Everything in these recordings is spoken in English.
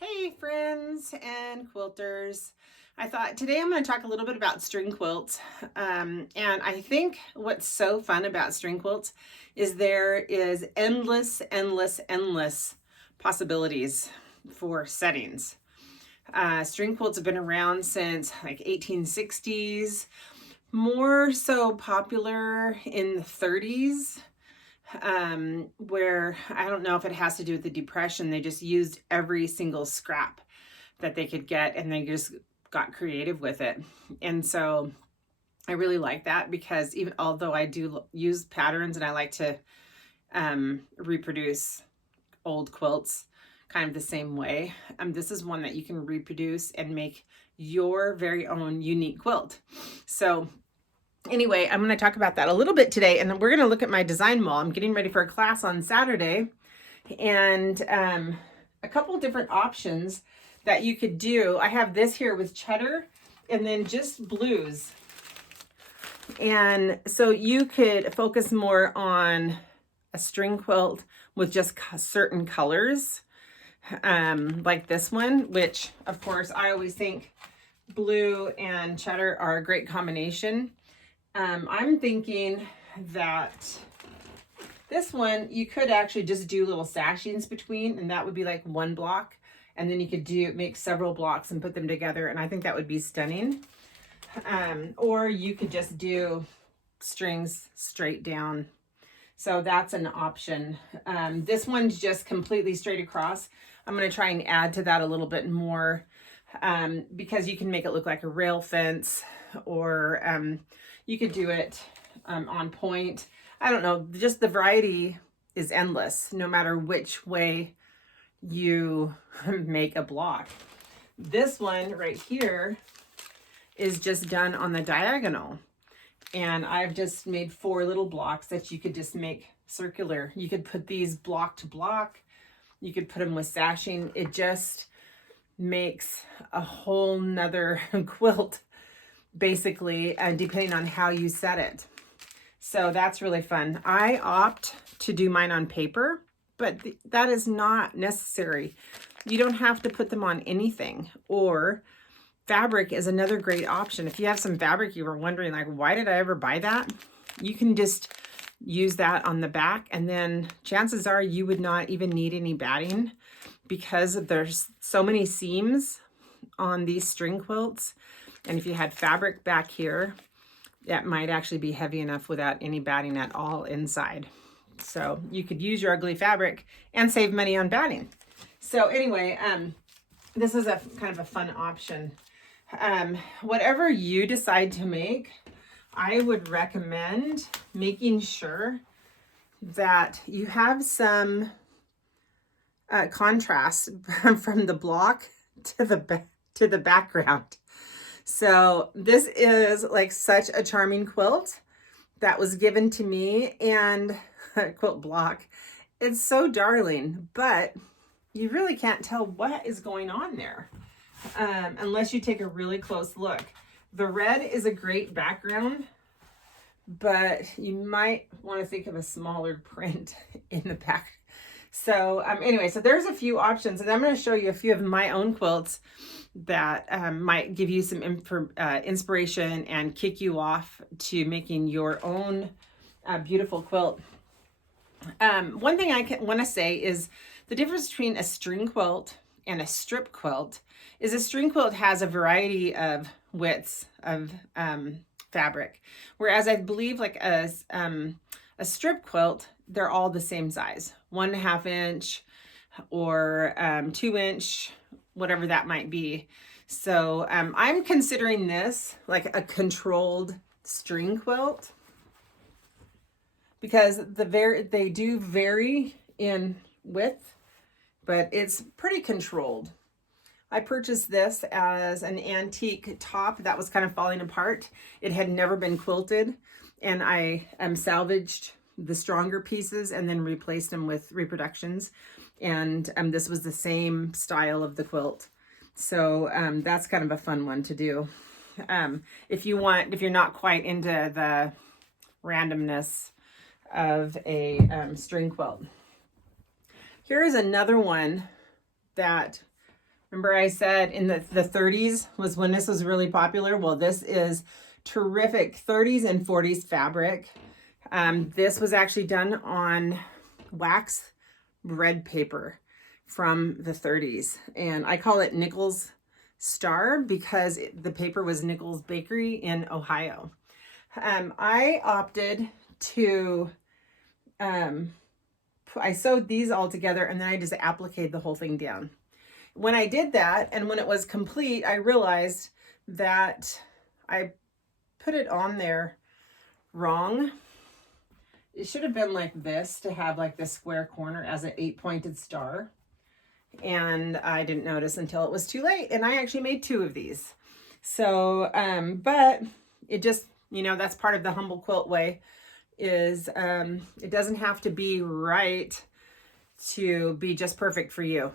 Hey friends and quilters. I thought today I'm going to talk a little bit about string quilts. And I think what's so fun about string quilts is there is endless possibilities for settings. String quilts have been around since like 1860s, more so popular in the 30s, where I don't know if it has to do with the Depression. They just used every single scrap that they could get and they just got creative with it. And so I really like that because even although I do use patterns and I like to reproduce old quilts kind of the same way, this is one that you can reproduce and make your very own unique quilt. So anyway, I'm going to talk about that a little bit today, and we're going to look at my design wall. I'm getting ready for a class on Saturday, and a couple different options that you could do. I have this here with cheddar and then just blues. And so you could focus more on a string quilt with just certain colors, like this one, which of course I always think blue and cheddar are a great combination. I'm thinking that this one, you could actually just do little sashings between, and that would be like one block. And then you could make several blocks and put them together. And I think that would be stunning. Or you could just do strings straight down. So that's an option. This one's just completely straight across. I'm going to try and add to that a little bit more, because you can make it look like a rail fence, or you could do it on point. I don't know, just the variety is endless no matter which way you make a block. This one right here is just done on the diagonal, and I've just made 4 little blocks that you could just make circular. You could put these block to block, you could put them with sashing. It just makes a whole nother quilt, basically, depending on how you set it. So that's really fun. I opt to do mine on paper, but that is not necessary. You don't have to put them on anything. Or fabric is another great option. If you have some fabric you were wondering, like, why did I ever buy that? You can just use that on the back, and then chances are you would not even need any batting, because there's so many seams on these string quilts. And if you had fabric back here, that might actually be heavy enough without any batting at all inside. So you could use your ugly fabric and save money on batting. So anyway, this is a kind of a fun option. Whatever you decide to make, I would recommend making sure that you have some contrast from the block to the background. So this is like such a charming quilt that was given to me, and quilt block. It's so darling, but you really can't tell what is going on there unless you take a really close look. The red is a great background, but you might want to think of a smaller print in the back. So anyway, so there's a few options, and I'm going to show you a few of my own quilts that might give you some inspiration and kick you off to making your own beautiful quilt. One thing I want to say is the difference between a string quilt and a strip quilt is a string quilt has a variety of widths of fabric, whereas I believe like a strip quilt, they're all the same size, 1.5 inch or 2 inch, whatever that might be. So I'm considering this like a controlled string quilt, because they do vary in width, but it's pretty controlled. I purchased this as an antique top that was kind of falling apart. It had never been quilted, and I salvaged the stronger pieces and then replaced them with reproductions. And this was the same style of the quilt. So that's kind of a fun one to do. If you're not quite into the randomness of a string quilt. Here is another one that Remember I said in the 30s was when this was really popular? Well, this is terrific 30s and 40s fabric. This was actually done on wax red paper from the 30s. And I call it Nichols Star because the paper was Nichols Bakery in Ohio. I opted to, I sewed these all together and then I just appliqued the whole thing down. When I did that and when it was complete, I realized that I put it on there wrong. It should have been like this to have like this square corner as an 8-pointed star. And I didn't notice until it was too late. And I actually made 2 of these. So, but it just, you know, that's part of the humble quilt way is it doesn't have to be right to be just perfect for you.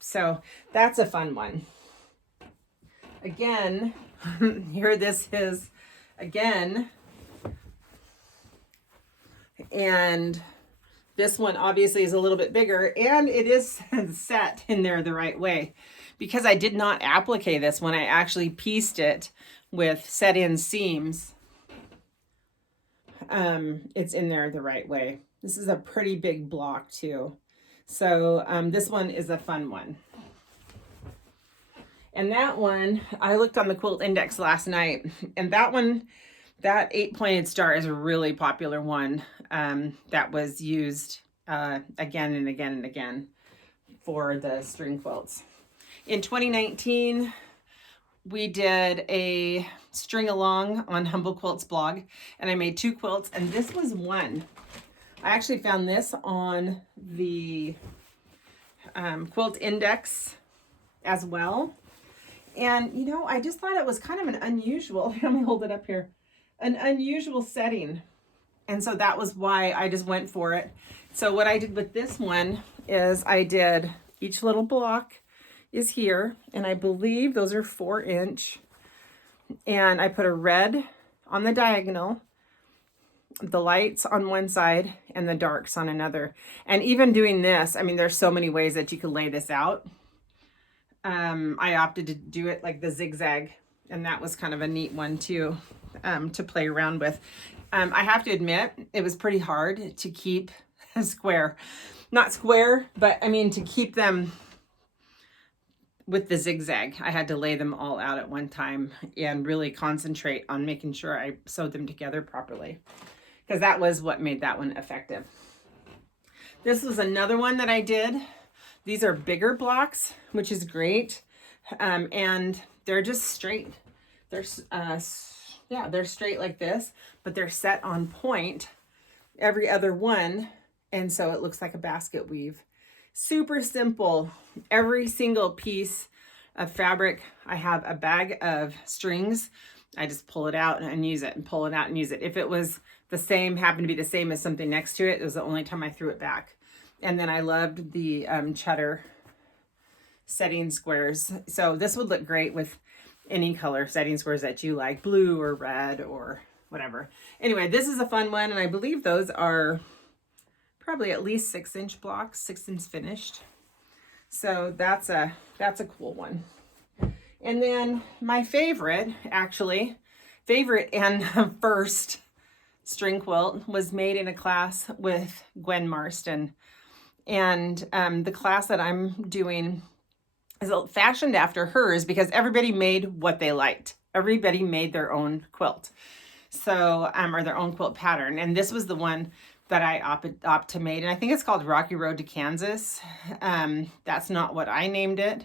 So that's a fun one. Again, here this is again. And this one obviously is a little bit bigger and it is set in there the right way. Because I did not applique this one, I actually pieced it with set-in seams. It's in there the right way. This is a pretty big block too. So this one is a fun one. And that one, I looked on the Quilt Index last night, and that one, that 8-pointed star is a really popular one that was used again and again and again for the string quilts. In 2019, we did a string along on Humble Quilts blog, and I made 2 quilts, and this was one. I actually found this on the Quilt Index as well. And, you know, I just thought it was kind of an unusual, let me hold it up here, an unusual setting. And so that was why I just went for it. So what I did with this one is I did each little block is here, and I believe those are 4-inch. And I put a red on the diagonal, the lights on one side and the darks on another. And even doing this, I mean, there's so many ways that you could lay this out. I opted to do it like the zigzag, and that was kind of a neat one too, to play around with. I have to admit, it was pretty hard to keep square, not square, but I mean, to keep them with the zigzag. I had to lay them all out at one time and really concentrate on making sure I sewed them together properly, because that was what made that one effective. This was another one that I did. These are bigger blocks, which is great. And they're just straight. They're, they're straight like this, but they're set on point every other one. And so it looks like a basket weave. Super simple. Every single piece of fabric, I have a bag of strings. I just pull it out and use it, and pull it out and use it. If it was the same, happened to be the same as something next to it, it was the only time I threw it back. And then I loved the cheddar setting squares. So this would look great with any color setting squares that you like, blue or red or whatever. Anyway, this is a fun one, and I believe those are probably at least 6-inch blocks, 6-inch finished. So that's a cool one. And then my favorite, actually, and first string quilt was made in a class with Gwen Marston. And the class that I'm doing is fashioned after hers because everybody made what they liked. Everybody made their own quilt. So, or their own quilt pattern. And this was the one that I opt to make. And I think it's called Rocky Road to Kansas. That's not what I named it.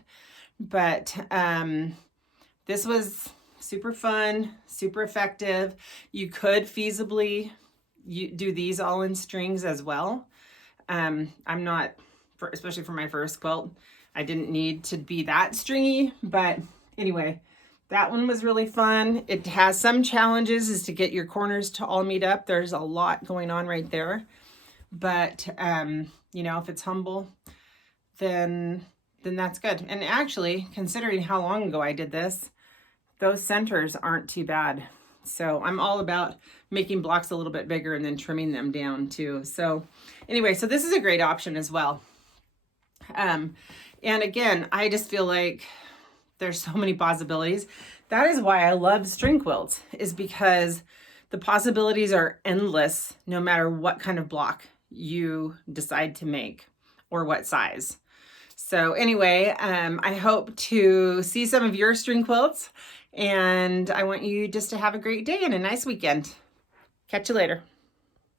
But this was super fun, super effective. You could feasibly do these all in strings as well. I'm not, especially for my first quilt, I didn't need to be that stringy, but anyway, that one was really fun. It has some challenges is to get your corners to all meet up. There's a lot going on right there, but you know, if it's humble, then that's good. And actually, considering how long ago I did this, those centers aren't too bad. So I'm all about making blocks a little bit bigger and then trimming them down too. So anyway, so this is a great option as well. And again, I just feel like there's so many possibilities. That is why I love string quilts, is because the possibilities are endless no matter what kind of block you decide to make or what size. So anyway, I hope to see some of your string quilts, and I want you just to have a great day and a nice weekend. Catch you later.